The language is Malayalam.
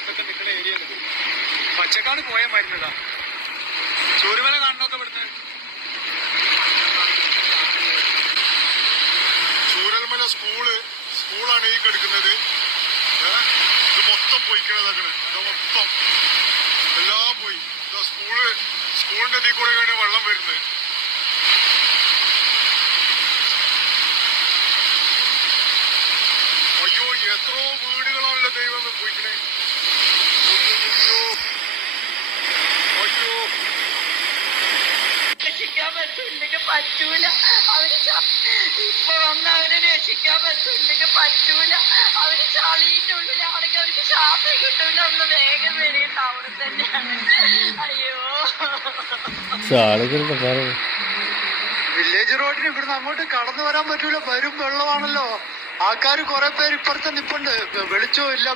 ഇതൊക്കെ നിൽക്കുന്ന ഏരിയ പച്ചക്കാട് പോയ മരുന്നതാ. ചൂരുമല കാണണമൊക്കെ ഇവിടുന്ന്. ചൂരൽമല സ്കൂളാണ് ഈ കിടക്കുന്നത്. ഇത് മൊത്തം പോയിക്കണതാക്കണ്. മൊത്തം എല്ലാം പോയി. സ്കൂളിന്റെ ഇതിൽ കൂടെയാണ് വെള്ളം വരുന്നത്. അയ്യോ, എത്രയോ വീടുകളാണല്ലോ ദൈവം പോയിക്കണേ. അയ്യോ, രക്ഷിക്കാൻ പറ്റൂല്ലെങ്കിൽ പറ്റൂല. ഇപ്പൊ വന്ന് അവരെ രക്ഷിക്കാൻ പറ്റൂല്ലെങ്കിൽ പറ്റൂല. അവര് ചളിന്റെ ഉള്ളിലാണെങ്കിൽ അവർക്ക് ശ്വാസം കിട്ടൂല. ഒന്ന് വേഗം വരെ ടൗണിൽ തന്നെയാണ്. അയ്യോ, വില്ലേജ് റോഡിന് ഇവിടുന്ന് അങ്ങോട്ട് കടന്നു വരാൻ പറ്റൂല. വരും വെള്ളമാണല്ലോ. ആൾക്കാർ കുറെ പേര് ഇപ്പുറത്ത് നിപ്പുണ്ട്. വെളിച്ചവും ഇല്ല.